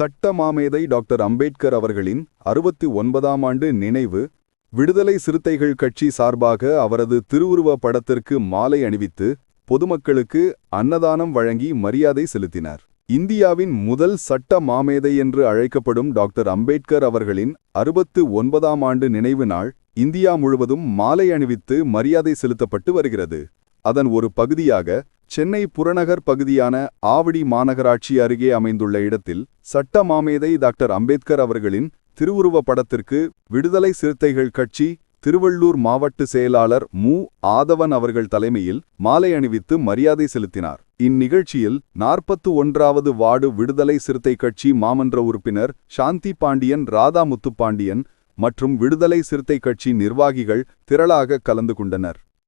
சட்ட மாமேதை டாக்டர் அம்பேத்கர் அவர்களின் அறுபத்தி ஒன்பதாம் ஆண்டு நினைவு விடுதலை சிறுத்தைகள் கட்சி சார்பாக அவரது திருவுருவ படத்திற்கு மாலை அணிவித்து பொதுமக்களுக்கு அன்னதானம் வழங்கி மரியாதை செலுத்தினார். இந்தியாவின் முதல் சட்ட மாமேதை என்று அழைக்கப்படும் டாக்டர் அம்பேத்கர் அவர்களின் அறுபத்து ஒன்பதாம் ஆண்டு நினைவு நாள் இந்தியா முழுவதும் மாலை அணிவித்து மரியாதை செலுத்தப்பட்டு வருகிறது. அதன் ஒரு பகுதியாக சென்னை புறநகர் பகுதியான ஆவடி மாநகராட்சி அருகே அமைந்துள்ள இடத்தில் சட்ட மாமேதை டாக்டர் அம்பேத்கர் அவர்களின் திருவுருவ படத்திற்கு விடுதலை சிறுத்தைகள் கட்சி திருவள்ளூர் மாவட்ட செயலாளர் மு. ஆதவன் அவர்கள் தலைமையில் மாலை அணிவித்து மரியாதை செலுத்தினார். இந்நிகழ்ச்சியில் நாற்பத்து ஒன்றாவது வார்டு விடுதலை சிறுத்தை கட்சி மாமன்ற உறுப்பினர் சாந்தி பாண்டியன் ராதா முத்துப்பாண்டியன் மற்றும் விடுதலை சிறுத்தை கட்சி நிர்வாகிகள் திரளாக கலந்து கொண்டனர்.